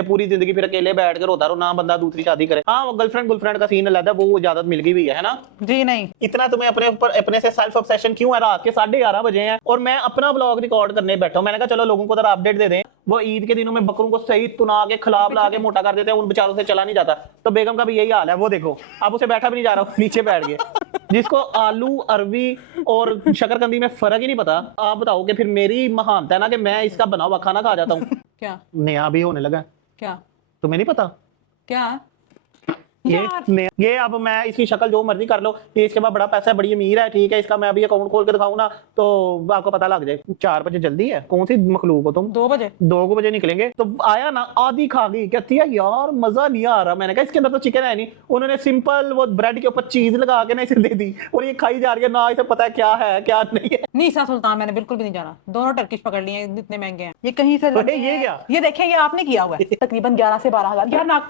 कि पूरी जिंदगी फिर अकेले बैठ कर रोता रहो, ना बंदा दूसरी शादी करे। हाँ वो गर्लफ्रेंड का सीन अलग है, वो इजाजत मिल गई हुई है ना जी नहीं। इतना तुम्हें अपने ऊपर अपने से सेल्फ ऑब्सेशन क्यों है? रात के 11:30 बजे हैं और मैं अपना व्लॉग रिकॉर्ड करने बैठा हूं। मैंने कहा चलो लोगों को जरा अपडेट दे दें। वो ईद के दिनों में बकरों को सही तुना के खिला पिला के मोटा कर देते हैं, उन बेचारों से चला नहीं जाता। तो बेगम का भी यही हाल है, वो देखो अब उसे बैठा भी नहीं जा रहा, नीचे बैठ गए। जिसको आलू अरवी और शकरकंदी में फर्क ही नहीं पता, आप बताओ कि फिर मेरी महानता है ना कि मैं इसका बना हुआ खाना खा जाता हूँ। क्या नया भी होने लगा, क्या तुम्हें नहीं पता? क्या ये अब मैं इसकी शक्ल जो मर्जी कर लो, ये इसके बाद बड़ा पैसा है, बड़ी अमीर है, ठीक है, इसका मैं अभी अकाउंट खोल के दिखाऊं ना तो आपको पता लग जाए। 4 बजे जल्दी है, कौन सी मखलूक हो तुम? 2 बजे 2 बजे निकलेंगे। तो आया ना, आधी खा गई, कहती है यार मजा नहीं आ रहा। मैंने कहा इसके अंदर तो चिकन है नहीं। उन्होंने सिंपल वो ब्रेड के ऊपर चीज लगा के ना इसे दे दी और ये खाई जा रही है, ना इसे पता है क्या है क्या नहीं है। नीसा सुल्तान मैंने बिल्कुल भी नहीं जाना, दोनों टर्किश पकड़ लिए हैं, इतने महंगे हैं ये कहीं से। ये क्या? ये देखें, ये आपने किया हुआ है तकरीबन 11 से 12 हज़ार यार ना।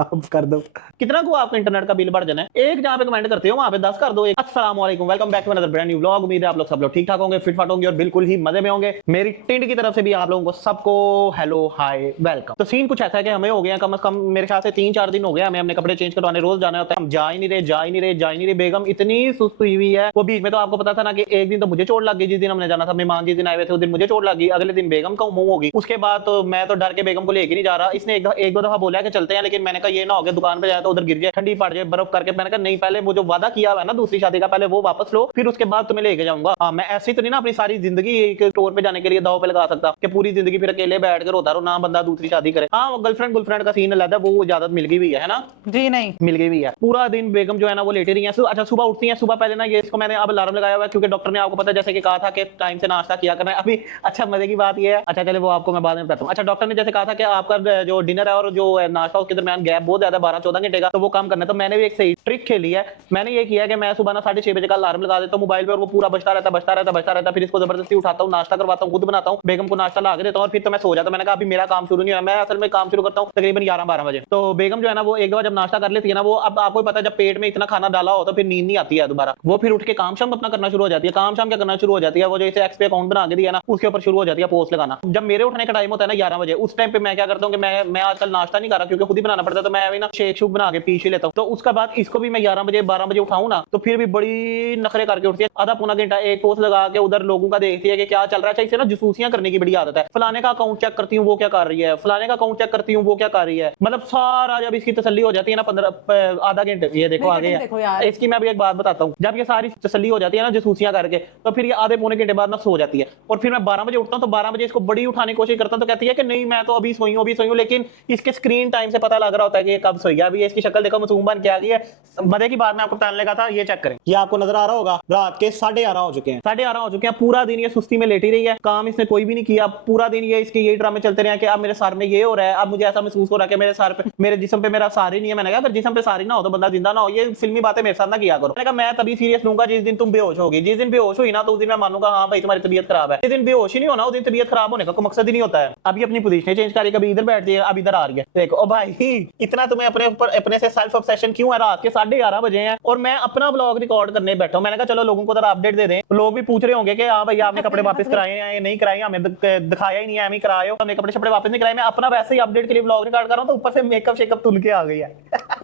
आप कर दो, कितना को आपका इंटरनेट का बिल बढ़ जाना है? एक जहां पे कमेंट करते हो वहां पे 10 कर दो। अस्सलाम वालेकुम, welcome back to another brand new vlog. उम्मीद है आप लोग सब लोग ठीक ठाक होंगे, फिट फाट होंगे और बिल्कुल ही मजे में होंगे। मेरी टिंड की तरफ से भी आप लोगों को सबको हेलो हाय वेलकम। तो सीन कुछ ऐसा है कि हमें हो गया कम से कम मेरे ख्याल से 3-4 दिन हो गया हमें अपने कपड़े चेंज करवाने रोज जाना होता है। हम जा ही नहीं रहे। बेगम इतनी सुस्त हुई हुई है। वो बीच में तो आपको पता था ना कि एक दिन तो मुझे चोट लग गई, जिस दिन हमने जाना था मेहमान जिस दिन आए हुए थे उस दिन मुझे चोट लगी, अगले दिन बेगम का मुंह होगी। उसके बाद तो मैं तो डर के बेगम को लेके नहीं जा रहा। इसने एक दो दफा बोला कि चलते हैं, लेकिन मैंने कहा ये ना हो गया दुकान पे जाए तो उधर गिर जाए, ठंडी पड़ जाए, बर्फ करके। मैंने कहा नहीं, पहले वो जो वादा किया हुआ है ना दूसरी शादी का, पहले वो वापस लो, फिर उसके बाद तुम्हें लेके जाऊंगा। हाँ, मैं ऐसे ही तो नहीं ना अपनी सारी जिंदगी एक टूर पे जाने के लिए दाव पे लगा सकता कि पूरी जिंदगी फिर अकेले बैठ कर रोता रहो, ना बंदा दूसरी शादी करे। हाँ वो गर्लफ्रेंड का सीन अलग है, वो इजाजत मिल गई हुई है ना जी नहीं। मिल गई हुई है। पूरा दिन बेगम जो है ना वो लेटी रही है। अच्छा सुबह उठती है, सुबह पहले ना ये इसको मैंने अब अलार्म लगाया हुआ है क्योंकि डॉक्टर ने आपको पता जैसे कि कहा था कि टाइम से नाश्ता किया करना है अभी। अच्छा मजे की बात ये है, अच्छा चले वो आपको मैं बाद में बताता हूँ। अच्छा डॉक्टर ने जैसे कहा था कि आपका जो डिनर है और जो नाश्ता उसके दरमियान गैप बहुत ज्यादा 12-14 घंटे का, तो वो काम करना है। तो मैंने भी एक सही ट्रिक खेली है। मैंने ये किया कि मैं सुबह ना 6:30 बजे का अलार्म लगा देता हूँ मोबाइल पे और वो पूरा बजता रहता। फिर इसको जबरदस्ती उठाता हूँ, नाश्ता करवाता हूँ, खुद बनाता हूँ, बेगम को नाश्ता ला के देता हूँ और फिर तो मैं सो जाता हूँ। मैंने कहा अभी मेरा काम शुरू नहीं हुआ, मैं असल में काम शुरू करता हूँ तकरीबन 11-12 बजे। तो बेगम जो है ना वो एक दफा जब नाश्ता कर लेती है ना, वो अब आपको पता है जब पेट में इतना खाना डाला हो तो फिर नींद नहीं आती है दोबारा। वो फिर उठ के काम शाम अपना करना शुरू हो जाती है। काम शाम क्या करना शुरू हो जाती है, वो जो इसे एक्सपी अकाउंट बना के दिया ना उसके ऊपर शुरू हो जाती है पोस्ट लगाना। जब मेरे उठने का टाइम होता है ना 11 बजे, उस टाइम पे मैं क्या करता हूँ कि मैं आजकल नाश्ता नहीं कर रहा क्योंकि खुद ही बनाना पड़ता है, तो मैं अभी ना शेक शूक बना के पी ही लेता हूँ। तो उसका बाद इसको भी मैं 11-12 बजे उठाऊं ना तो फिर भी बड़ी नखरे करके उठती है। आधा पौना घंटा एक पोस्ट लगा के उधर लोगों का देखती है कि क्या चल रहा है। इसे ना जसूसियां करने की बड़ी आदत है। फलाने का अकाउंट चेक करती हूँ वो क्या कर रही है, फलाने का अकाउंट चेक करती हूँ वो क्या कर रही है। मतलब सारा जब इसकी तसल्ली हो जाती है ना 15 आधा घंटे, ये देखो आगे है इसकी। मैं अभी एक बात बताता हूँ, जब ये सारी तसल्ली हो जाती है ना जसूसियां करके, तो फिर ये आधे पौने घंटे बाद ना सो जाती है। और फिर मैं 12 बजे उठता हूँ तो 12 बजे इसको बड़ी उठाने की कोशिश करता हूँ तो कहती है कि नहीं मैं तो अभी सोई हूँ। लेकिन इसके स्क्रीन टाइम से पता लग रहा होता है कि ये कब सोई है। अभी इसकी शक्ल देखो मासूम बन के आ गई है। मजे की बात मैं आपको बताने लगा था, ये चेक करें, ये आपको नजर आ रहा होगा रात के 11:30 हो चुके हैं। 11:30 हो चुके हैं। पूरा दिन ये सुस्ती में लेटी रही है, काम इसने कोई भी नहीं किया। पूरा दिन ये इसके यही ड्रामे चलते रहे कि अब मेरे सर में ये हो रहा है, अब मुझे ऐसा महसूस हो रहा है कि मेरे सर पे मेरे जिस्म पे मेरा सार ही नहीं है। मैंने कहा अगर जिस्म पे सार ही ना हो तो बंदा जिंदा ना हो। ये फिल्मी बातें मेरे साथ ना किया करो। मैंने कहा मैं तभी सीरियस लूंगा जिस दिन तुम बेहोश होगी। जिस दिन बेहोश हुई ना तो उस दिन मैं मानूंगा हाँ भाई तुम्हारी तबीयत खराब है। जिस दिन बेहोश ही नहीं होना उस दिन तबीयत खराब होने का कोई मकसद ही नहीं होता है। अभी अपनी पोजीशन चेंज करी, कभी इधर बैठती है अब इधर आ रही है। देखो ओ भाई इतना तुम्हें अपने ऊपर अपने से सेल्फ ऑब्सेशन क्यों है? रात के 11:30 बजे हैं और मैं अपना व्लॉग रिकॉर्ड करने बैठा हूं। मैंने कहा चलो लोगों को जरा अपडेट दे दें। लोग भी पूछ रहे होंगे कि हाँ भैया आपने कपड़े वापस कराए हैं या नहीं कराए, हमें दिखाया ही नहीं है, हम ही कराए हो, हमने कपड़े वापस नहीं कराए। मैं अपना वैसे ही अपडेट के लिए व्लॉग रिकॉर्ड कर रहा हूं तो ऊपर से मेकअप शेकअप तुल के आ गई है।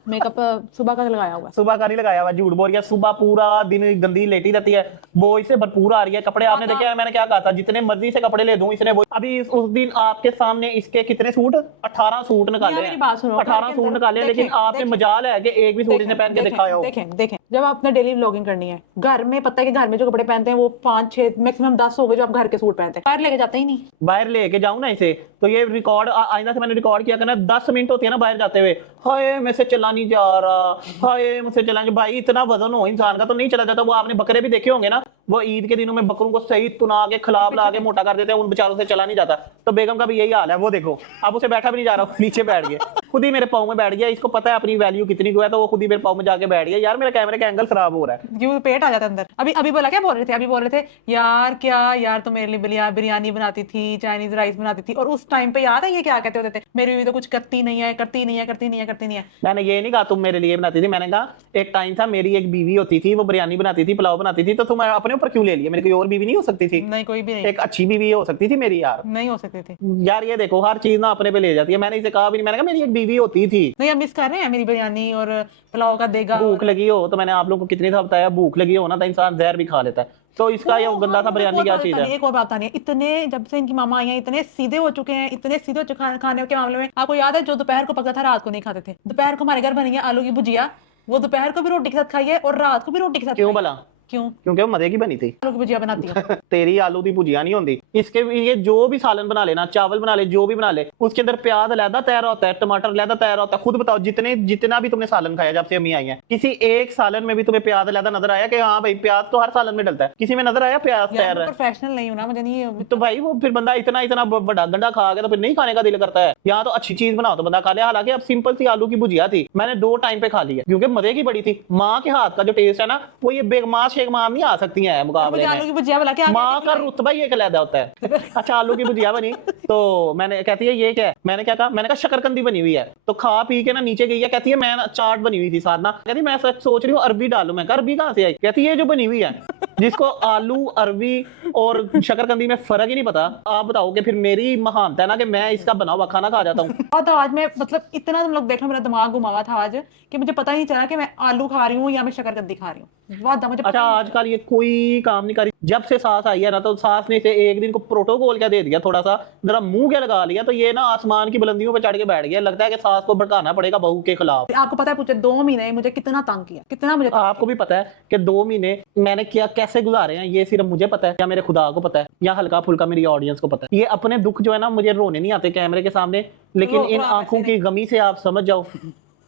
मेकअप सुबह का लगाया हुआ है, सुबह का नहीं लगाया हुआ, झूठ बोल रही है। सुबह पूरा दिन गंदी लेटी रहती है, वो इससे भरपूर आ रही है। कपड़े आपने देखे, मैंने क्या कहा था जितने मर्जी से कपड़े ले दूं इसने वो। अभी उस दिन आपके सामने इसके कितने सूट 18 सूट निकाले हैं, 18 सूट निकाले, लेकिन आपने मजाल है कि एक भी सूट इसने पहन के दिखाया हो। देखें जब आपने डेली व्लॉगिंग करनी है घर में, पता है कि घर में जो कपड़े पहनते हैं वो 5-6 मैक्सिमम 10 हो गए जो आप घर के सूट पहनते हैं, बाहर लेके जाते ही नहीं। बाहर लेके जाऊं ना इसे तो ये रिकॉर्ड आइंदा से मैंने रिकॉर्ड किया करना। 10 मिनट होती है ना बाहर जाते हुए, हाय मेरे से चला नहीं जा रहा, हाय मुझसे चला नहीं। भाई इतना वजन हो इंसान का तो नहीं चला जाता। वो आपने बकरे भी देखे होंगे ना, वो ईद के दिनों में बकरों को सही तुना के खिला पिला के मोटा कर देते हैं, उन बेचारों से चला नहीं जाता। तो बेगम का भी यही हाल है, वो देखो अब उसे बैठा भी नहीं जा रहा, नीचे बैठ गए। खुद ही मेरे पाँव में बैठ गया, इसको पता है अपनी वैल्यू कितनी हुआ है, तो वो खुद ही मेरे पाँव में जाके बैठ गया। यार मेरे कैमरे का एंगल खराब हो रहा है। क्यों पेट आ जाता है अंदर। अभी अभी बोला क्या बोल रहे थे? अभी बोल रहे थे यार क्या यार तो मेरे लिए बिरयानी बनाती थी, चाइनीज राइस बनाती थी, और उस टाइम पे याद है ये क्या कहते होते थे, मेरी बीवी तो कुछ करती नहीं है, करती नहीं है, करती नहीं है, करती नहीं है। मैंने ये नहीं कहा तुम मेरे लिए बनाती थी, मैंने कहा एक टाइम था मेरी एक बीवी होती थी, वो बिरयानी बनाती थी, पुलाव बनाती थी, तो तुम अपने ऊपर क्यों ले लिया? मेरी कोई और बीवी नहीं हो सकती थी? नहीं कोई भी नहीं, एक अच्छी बीवी हो सकती थी मेरी यार। नहीं हो सकती थी। यार ये देखो हर चीज ना अपने पे ले जाती है। मैंने इसे कहा भी नहीं, मैंने कहा मेरी एक बीवी होती थी। नहीं हम मिस कर रहे हैं मेरी बिरयानी और पुलाव का देगा। भूख लगी हो तो मैंने आप लोगों को कितनी दफा बताया, भूख लगी हो ना तो इंसान जहर भी खा लेता है। तो इसका ये गंदा सा बिरयानी क्या चीज है? एक और बात नहीं है, इतने जब से इनकी मामा आई हैं इतने सीधे हो चुके हैं, इतने सीधे हो चुके हैं खाने के मामले में। आपको याद है जो दोपहर को पकता था रात को नहीं खाते थे? दोपहर को हमारे घर बनी है आलू की भुजिया, वो दोपहर को भी रोटी के साथ खाई है और रात को भी रोटी के साथ क्यों खाई है। भला? क्यों? क्योंकि वो मजे की बनी थी। आलू की भुजिया बनाती है। तेरी आलू की भुजिया नहीं होती। इसके ये जो भी सालन बना लेना, चावल बना ले, जो भी बना ले, उसके अंदर प्याज अलहदा तैयार होता है, टमाटर अलहदा तैयार होता है। खुद बताओ जितना भी तुमने सालन खाया जब से अम्मी आई है, किसी एक सालन में भी तुम्हें प्याज अलहदा नजर आया कि हाँ भाई प्याज तो हर सालन में डलता है? किसी में नजर आया प्याज तैयार है? प्रोफेशनल नहीं हूं ना, मुझे नहीं। तो भाई वो फिर बंदा इतना इतना बड़ा गंडा खा गया तो फिर नहीं खाने का दिल करता है। यहाँ तो अच्छी चीज बनाओ तो बंदा खा ले। हालांकि अब सिंपल सी आलू की भुजिया थी, मैंने 2 टाइम पे खा लिया क्योंकि मजे की बड़ी थी। माँ के हाथ का जो टेस्ट है ना, वो ये बेगमाश शेख माम नहीं आ सकती है मुकाबले में। आलू की भुजिया वाला क्या माँ का रुतबा ही एक अलग होता है। अच्छा आलू की भुजिया बनी तो मैंने कहती है ये क्या है? मैंने क्या कहा? मैंने कहा शकरकंदी बनी हुई है। तो खा पी के ना नीचे गई है, कहती है मैं चाट बनी हुई थी साथ ना। कहती मैं सच सोच रही हूँ अरबी डालू। मैं अरबी कहाँ से आई? कहती है ये जो बनी हुई है, जिसको आलू अरबी और शकरकंदी में फर्क ही नहीं पता। आप बताओ कि फिर मेरी महानता है ना कि मैं इसका बना हुआ खाना खा जाता हूँ। और तो आज मैं मतलब इतना तुम लोग देख लो, मेरा दिमाग घुमा हुआ था आज कि मुझे पता ही नहीं चला कि मैं आलू खा रही हूँ या मैं शकरकंदी खा रही हूँ। बहुत मुझे अच्छा आजकल ये कोई काम नहीं करी। जब से सास आई है ना तो सास ने इसे एक दिन को प्रोटोकॉल क्या दे दिया, थोड़ा सा जरा मुंह क्या लगा लिया, तो ये ना आसमान की बुलंदियों पे चढ़ के बैठ गया। लगता है कि सास को भड़काना पड़ेगा बहू के खिलाफ। आपको पता है पूछे 2 महीने मुझे कितना तंग किया, कितना मुझे आपको भी पता है कि 2 महीने मैंने क्या कैसे गुजारे हैं, ये सिर्फ मुझे पता है या मेरे खुदा को पता है या हल्का फुल्का मेरी ऑडियंस को पता है। ये अपने दुख जो है ना, मुझे रोने नहीं आते कैमरे के सामने, लेकिन इन आंखों की गमी से आप समझ जाओ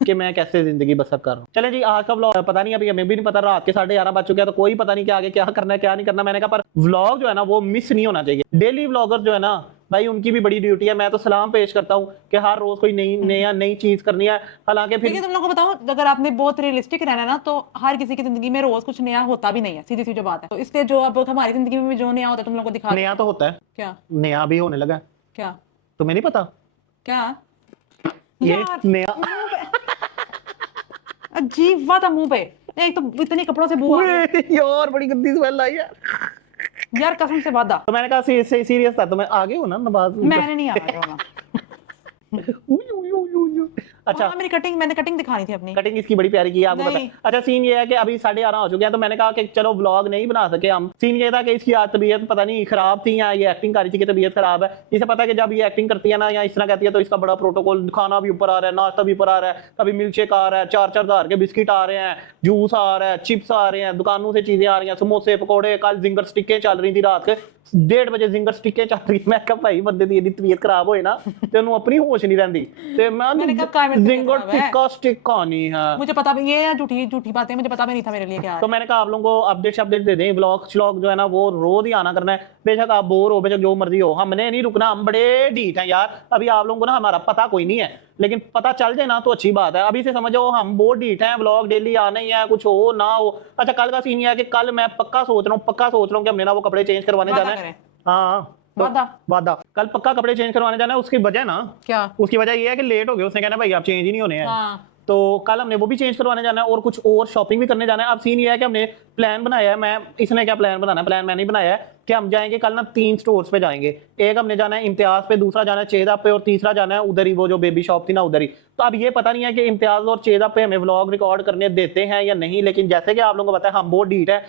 कि मैं कैसे जिंदगी बसर कर रहा हूँ। चले जी आज का व्लॉग पता नहीं, अभी हमें भी नहीं पता, रात के 11:30 बज चुके हैं, तो कोई पता नहीं कि आगे क्या करना है क्या नहीं करना। मैंने कहा पर व्लॉग जो है ना वो मिस नहीं होना चाहिए। डेली व्लॉगर जो है ना भाई, उनकी भी बड़ी ड्यूटी है। मैं तो सलाम पेश करता हूँ कि हर रोज कोई नई चीज करनी है। हालांकि फिर तुम लोगों को बताऊं, अगर आपने बहुत रियलिस्टिक रहना ना तो हर किसी की जिंदगी में रोज कुछ नया होता भी नहीं है, सीधी सी जो बात है। तो इसलिए जो अब हमारी जिंदगी में जो नया होता है तुम लोगों को दिखा नया तो होता है, क्या नया भी होने लगा। क्या तुम्हें नहीं पता क्या ये यार, नया अजीब बात है मुंह पे। एक तो इतने कपड़ों से बू आ रही है। यार बड़ी गंदी स्मेल आई यार। यार कसम से वादा, तो मैंने कहा सीरियस था, तो मैं आगे हो ना नवाज। मैंने नहीं आया। अच्छा मेरी कटिंग, मैंने कटिंग दिखानी थी अपनी। कटिंग इसकी बड़ी प्यारी की है, आपको पता है। अच्छा सीन ये है कि अभी 11:30 हो चुके हैं, तो मैंने कहा कि चलो व्लॉग नहीं बना सके हम। सीन ये था कि इसकी आज तबीयत पता नहीं खराब थी या ये एक्टिंग कर रही थी कि तबीयत खराब है। इसे पता है कि जब ये एक्टिंग करती है ना या इस तरह कहती है तो इसका बड़ा प्रोटोकॉल, खाना भी ऊपर आ रहा है, नाश्ता भी ऊपर आ रहा है, कभी मिल्क शेक आ रहा है, 4-4 हज़ार के बिस्किट आ रहे हैं, जूस आ रहा है, चिप्स आ रहे हैं, दुकानों से चीजें आ रही हैं, समोसे पकौड़े, कल जिंगर स्टिकें चल रही थी रात के 1:30 बजे जिंगर स्टिकें चल रही। मैं कहा भाई बंदे दी तबीयत खराब होए ना तो उन्होंने अपनी होश नहीं रहती। तो मैं जिंगर टिक्का स्टिक खानी है। मुझे पता भी ये झूठी बातें, मुझे पता भी नहीं था मेरे लिए क्या है। तो मैंने कहा आप लोगों को अपडेट दे दें। व्लॉग जो है ना वो रोज ही आना करना है। बेशक आप बोर हो, बेशक जो मर्जी हो, हमने नहीं रुकना। हम बड़े ढीठ हैं यार। अभी आप लोगों को ना हमारा पता कोई नहीं है, लेकिन पता चल जाए ना तो अच्छी बात है। अभी से समझो हम बहुत ढीठ हैं, व्लॉग डेली आना ही है, कुछ हो ना हो। अच्छा कल का सीन ये है कि कल मैं पक्का सोच रहा हूँ कि हमने ना वो कपड़े चेंज करवाने जाना है। हाँ वादा कल पक्का कपड़े चेंज करवाने जाना है। उसकी वजह ना क्या, उसकी वजह ये है कि लेट हो गए। उसने कहना भाई आप चेंज ही नहीं होने हैं। तो कल हमने वो भी चेंज करवाने जाना है और कुछ और शॉपिंग भी करने जाना है। अब सीन ये है कि हमने प्लान बनाया है, मैं इसने क्या प्लान बनाना है, प्लान मैंने बनाया है कि हम जाएंगे कल ना 3 स्टोर्स पे जाएंगे। एक हमने जाना है इम्तियाज पे, दूसरा जाना है चेदा पे और तीसरा जाना है उधर ही वो जो बेबी शॉप थी ना उधर ही। तो अब ये पता नहीं है कि इम्तियाज और चेदा पे हमें व्लॉग रिकॉर्ड करने देते हैं या नहीं, लेकिन जैसे कि आप लोगों को पता है हम बहुत ढीठ है,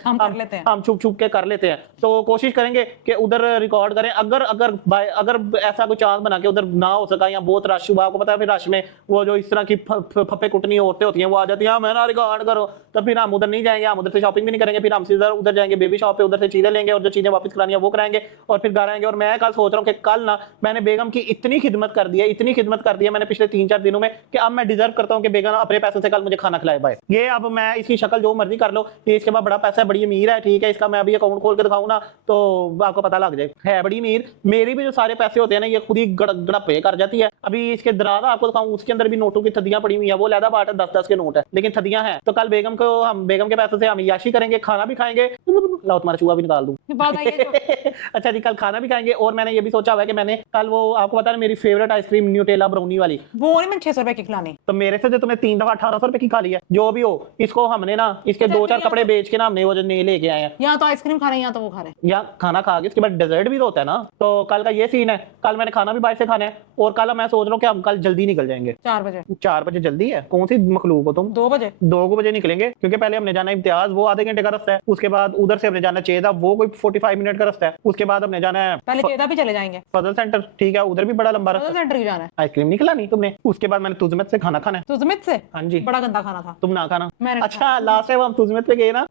हम छुप छुप के कर लेते हैं। तो कोशिश करेंगे कि उधर रिकॉर्ड करें। अगर ऐसा कोई चांस बना के उधर ना हो सका या बहुत रश हुआ, आपको पता है फिर रश में वो जो इस तरह की फप्पे कुटनी औरतें होती हैं वो आ जाती हैं, मैं ना रिकॉर्ड करो, तो फिर हम उधर नहीं जाएंगे, हम उधर से शॉपिंग भी नहीं करेंगे। फिर हम सीधा उधर जाएंगे बेबी शॉप पे, उधर से चीजें लेंगे और जो चीजें वापस वापस करानी है वो कराएंगे और फिर घर आएंगे। और मैं कल सोच रहा हूँ कि कल ना मैंने बेगम की इतनी खिदमत कर दी है, इतनी खिदमत कर दी है मैंने पिछले 3-4 दिनों में कि अब मैं डिजर्व करता हूँ कि बेगम अपने पैसों से कल मुझे खाना खिलाए भाई। ये अब मैं इसकी शक्ल जो मर्जी कर लो, ये इसके बाद बड़ा पैसा है, बड़ी अमीर है, ठीक है, इसका मैं अभी अकाउंट खोल के दिखाऊँ ना तो आपको पता लग जाए है बड़ी अमीर। मेरी भी जो सारे पैसे होते हैं ना ये खुद ही गड़पे कर जाती है। अभी इसके दराजा आपको दिखाऊं, उसके अंदर भी नोटों की थदियां पड़ी हुई है, वो लहदा बाट है, 10-10 के नोट है लेकिन थदियां हैं। तो कल बेगम के पैसों से हम याशी करेंगे, खाना भी खाएंगे, लाओ तुम्हारा चूहा भी निकाल दूं। बात आई है जो अच्छा जी, कल खाना भी खाएंगे और मैंने ये भी सोचा हुआ है कि मैंने कल वो आपको पता है मेरी फेवरेट आइसक्रीम न्यूटेला ब्राउनी वाली, वो नहीं, मैंने 600 रुपए की खिलानी। तो मेरे से जो तुमने 3 दफा 1800 रुपए की खा ली है, जो भी हो इसको हमने ना इसके 2-4 कपड़े बेच के ना हमने वो जो नए लेके आए हैं। यहाँ तो आइसक्रीम खा रहे हैं, यहाँ तो वो खा रहे हैं। या खाना खा के उसके बाद डेजर्ट भी तो होता है ना। तो कल का ये सीन है, कल मैंने खाना भी बाहर से खाना है और कल मैं सोच रहा हूँ कि हम कल जल्दी निकल जाएंगे। 4 बजे 4 बजे जल्दी है? कौन सी मखलूक हो तुम? 2 बजे 2 बजे निकलेंगे क्योंकि पहले हमने जाना है इम्तियाज, वो आधे घंटे का रास्ता है, उसके बाद उधर से हमने जाना है चेदा, वो कोई 45 मिनट का रास्ता है, उसके बाद हमने जाना है पहले चेदा भी चले जाएंगे, फजल सेंटर, ठीक है, उधर भी बड़ा लंबा रास्ता फजल है। सेंटर की जाना है। आइसक्रीम नहीं खिलानी तुमने, उसके बाद मैंने तुजमत से खाना खाना है। तुजमित से हाँ जी, बड़ा गंदा खाना था, तुम ना खाना। मैंने अच्छा लास्ट टाइम हम तुजमत पे गए ना,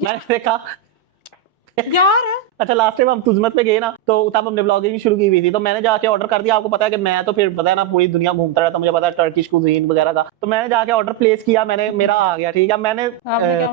मैंने देखा यार अच्छा लास्ट टाइम हम तुजमत पे गए ना तो तब हमने ब्लॉगिंग शुरू की हुई थी, तो मैंने जाके ऑर्डर कर दिया। आपको पता है कि मैं तो फिर पता है ना पूरी दुनिया घूमता रहता, मुझे पता है टर्किश कुजीन वगैरह का, तो मैंने जाके ऑर्डर प्लेस किया, मैंने मेरा आ गया, ठीक है। मैंने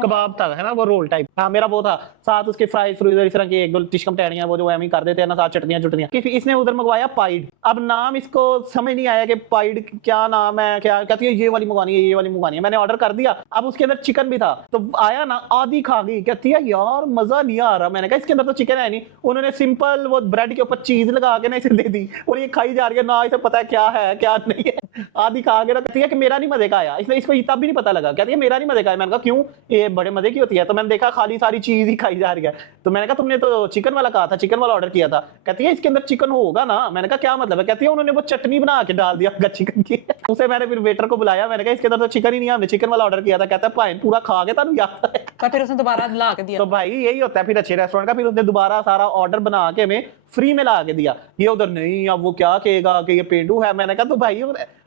कबाब था है ना वो रोल टाइप, हाँ मेरा वो था, साथ उसके फ्राइज फ्रूजर इस तरह की 1-2 टिश्कम टहनियां वो जो एम ही कर देते हैं ना, साथ चटनियां चुटनियां। इसने उधर मंगवाया पाइड, अब नाम इसको समझ नहीं आया कि पाइड क्या नाम है, क्या कहती है ये वाली मंगवानी है, ये वाली मंगवानी है। मैंने ऑर्डर कर दिया, अब उसके अंदर चिकन भी था, तो आया ना आधी खा गई, कहती है यार मजा नहीं आ रहा। मैंने कहा इसके अंदर तो चिकन है नहीं, उन्होंने सिंपल वो ब्रेड के ऊपर चीज लगा के ना इसे दे दी और ये खाई जा रही है ना, इसे पता है क्या है क्या नहीं है, आधी खा के ना कहती है कि मेरा नहीं मजे का आया। इसलिए इसको तब भी नहीं पता लगा, कहती है मेरा नहीं मजे का आया। मैंने कहा क्यों, ये बड़े मजे की होती है। तो मैंने देखा खाली सारी चीज ही खाई जा रही है, तो मैंने कहा तुमने तो चिकन वाला कहा था, चिकन वाला ऑर्डर किया था। कहती है इसके अंदर चिकन होगा ना, मैंने कहा क्या मतलब है, कहती है उन्होंने वो चटनी बना के डाल दिया चिकन की। उसे मैंने फिर वेटर को बुलाया, मैंने कहा इसके अंदर तो चिकन ही नहीं है, हमने चिकन वाला ऑर्डर किया था। कहता है भाई पूरा खा के तानू याद है, तो फिर उसने दोबारा ला के दिया। तो भाई यही होता है फिर अच्छे रेस्टोरेंट का, फिर उसने दोबारा सारा ऑर्डर बना के हमें फ्री में ला के दिया। ये उधर नहीं, अब वो क्या कहेगा कि ये पेंडू है। मैंने कहा तो भाई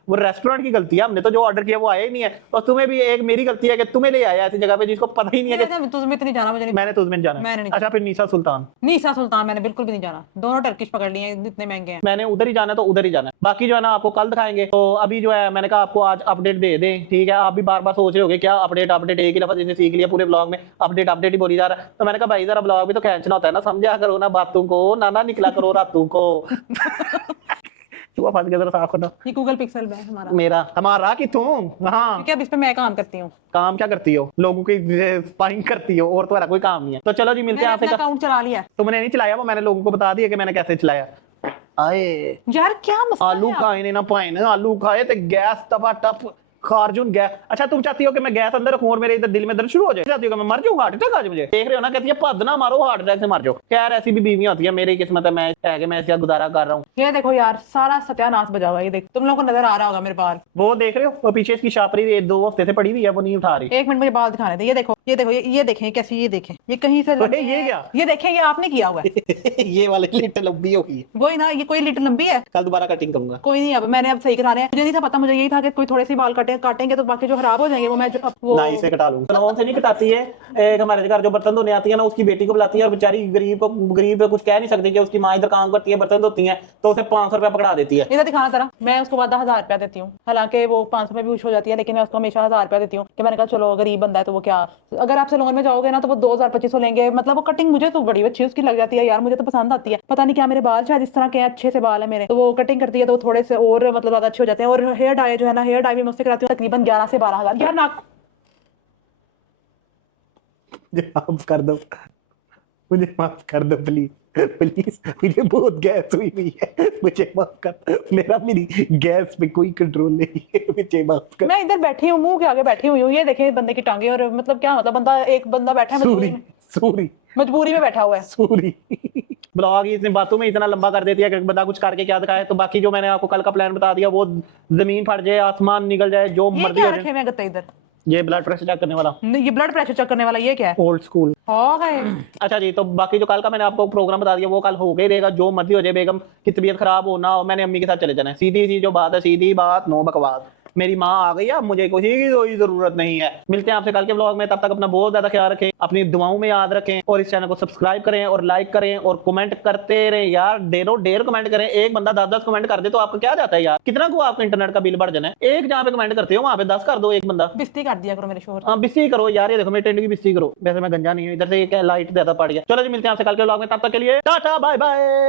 वो रेस्टोरेंट की गलती है, हमने तो जो ऑर्डर किया वो आया ही नहीं है, और तुम्हें भी एक मेरी गलती है कि तुम्हें ले आया ऐसी जगह पे जिसको पता ही नहीं है कि तुझमें नहीं जाना, मुझे नहीं, मैंने तुझमें जाना मैंने है। नहीं अच्छा फिर नीसा सुल्तान, नीसा सुल्तान मैंने बिल्कुल भी नहीं जाना, दोनों टर्किश पकड़ लिए हैं, इतने महंगे हैं। मैंने उधर ही जाना है तो उधर ही जाना है, बाकी जो है ना आपको कल दिखाएंगे। तो अभी जो है मैंने कहा आपको आज अपडेट दे दें, ठीक है। आप भी बार बार सोच रहे होगे क्या अपडेट अपडेट, एक ही लफ्ज़ जिसने सीख लिया पूरे ब्लॉग में अपडेट अपडेट ही बोली जा रहा है। तो मैंने कहा भाई जरा ब्लॉग भी तो खींचना होता है ना, समझा करो ना बातों को, ना निकला करो रातों को। फंस गया, जरा साफ करना। ये गूगल पिक्सल है हमारा, मेरा हमारा कि तुम, हाँ क्योंकि अब इस पे मैं काम करती हूँ। काम क्या करती हो, लोगों की स्पाइंग करती हो, और तुम्हारा कोई काम नहीं है। तो चलो जी मिलते हैं मैंने आपसे। अपना अकाउंट चला लिया है। तुमने नहीं चलाया, वो मैंने लोगों को बता दिया कि मैंने कैसे चलाया। आए यार क्या मसला आलू है खाए ने ना पाए ना, आलू खाए तो गैस तबा टप खारजून गैस। अच्छा तुम चाहती हो कि मैं गैस अंदर रखूं और मेरे इधर दिल में दर्द शुरू हो जाए, चाहती हो कि मैं मर जाऊं, हार्ट अटैक आ जाए मुझे, देख रहे हो ना, कहती है पद ना मारो हार्ट अटैक से मर जाओ। खैर ऐसी भी बीवी होती है, मेरी किस्मत है मैं है कि मैं इसका गुजारा कर रहा हूँ। ये देखो यार सारा सत्यानाश बजा हुआ है, ये देख तुम लोगों को नजर आ रहा होगा मेरे बाल, वो देख रहे हो, वो पीछे इसकी शापरी 2 हफ्ते से पड़ी हुई है, वो नहीं उठा रही। 1 मिनट मुझे बाल दिखाने दे। ये देखो ये देखो, ये देखें कैसी, ये देखें ये कहीं से अरे ये क्या, ये देखें ये आपने किया हुआ है। ये वाले लिट लंबी होगी, वही ना, ये कोई लिट लंबी है, कल दोबारा कटिंग करूंगा। कोई नहीं, अब मैंने अब सही कराने हैं। मुझे नहीं था पता, मुझे यही था कि कोई थोड़े से बाल काटेंगे तो बाकी जो खराब हो जाएंगे वो मैं जो वो ना इसे कटा लूंगा। सलोन से नहीं कटाती है, एक हमारे घर जो बर्तन धोने आती है ना उसकी बेटी को बुलाती है, और बेचारी गरीब कुछ कह नहीं सकती कि उसकी माँ इधर काम करती है बर्तन धोती है, तो उसे 500 रुपया पकड़ा देती है। इधर दिखाना तरह, मैं उसको बाद 1000 रुपया देती हूँ, हालांकि वो 500 में भी कुछ हो जाती है, लेकिन मैं उसको हमेशा 1000 रुपया देती हूँ कि मैंने कहा चलो गरीब बंदा है तो वो क्या, अगर आप सलोन में जाओगे ना तो वो 2000-2500 लेंगे। मतलब वो कटिंग मुझे तो बड़ी अच्छी उसकी लग जाती है यार, मुझे तो पसंद आती है। पता नहीं क्या मेरे बाल शायद इस तरह के अच्छे से बाल है मेरे, तो वो कटिंग करती है तो थोड़े से और मतलब ज्यादा अच्छे हो जाते हैं। और हेयर डाई जो है ना, हेयर डाई भी मैं उससे कराती हूँ तकरीबन 11 से 12 हजार। यार नाक माफ कर दो, मुझे माफ कर दो प्लीज प्लीज, मुझे बहुत गैस हुई हुई है, मुझे माफ कर, मेरी गैस पे कोई कंट्रोल नहीं है, मुझे माफ कर। मैं इधर बैठी हूँ, मुंह के आगे बैठी हुई हूँ, ये देखें बंदे की टांगे, और मतलब क्या मतलब बंदा, एक बंदा बैठा है मजबूरी में बैठा हुआ है। सॉरी ब्लॉग इतनी बातों में इतना लंबा कर देती है कि बंदा कुछ करके क्या दिखाए। तो बाकी जो मैंने आपको कल का प्लान बता दिया, वो जमीन फट जाए, आसमान निकल जाए, जो ये मर्जी क्या हो रखे जाए। हुए हैं गत्ते इधर, ये ब्लड प्रेशर चेक करने वाला, ये ब्लड प्रेशर चेक करने वाला, ये क्या है, ओल्ड स्कूल। हो गए। अच्छा जी, तो बाकी जो कल का मैंने आपको प्रोग्राम बता दिया वो कल हो गई रहेगा, जो मर्जी हो जाए, बेगम की तबीयत खराब हो ना हो, मैंने अम्मी के साथ चले जाना है। सीधी सी जो बात है, सीधी बात, नो बकवास। मेरी माँ आ गई है, अब मुझे किसी की कोई जरूरत नहीं है। मिलते हैं आपसे कल के ब्लॉग में, तब तक अपना बहुत ज्यादा ख्याल रखें, अपनी दुआओं में याद रखें, और इस चैनल को सब्सक्राइब करें और लाइक करें और कमेंट करते रहे यार, ढेर कमेंट करें। एक बंदा 10-10 कमेंट कर दे तो आपको क्या जाता है यार, कितना को आपका इंटरनेट का बिल बढ़ जाना है। एक जहाँ पे कमेंट करते हो वहां पे 10 कर दो, एक बंदा। बिस्ती कर दिया करो मेरे शोर। हाँ बिस्ती करो यार, ये देखो मेरे टेंट की बिस्ती करो। वैसे मैं गंजा नहीं हूँ, इधर से लाइट ज्यादा पड़ गया। चलो जी मिलते हैं आपसे कल के ब्लॉग में, तब तक के लिए टाटा बाय बाय।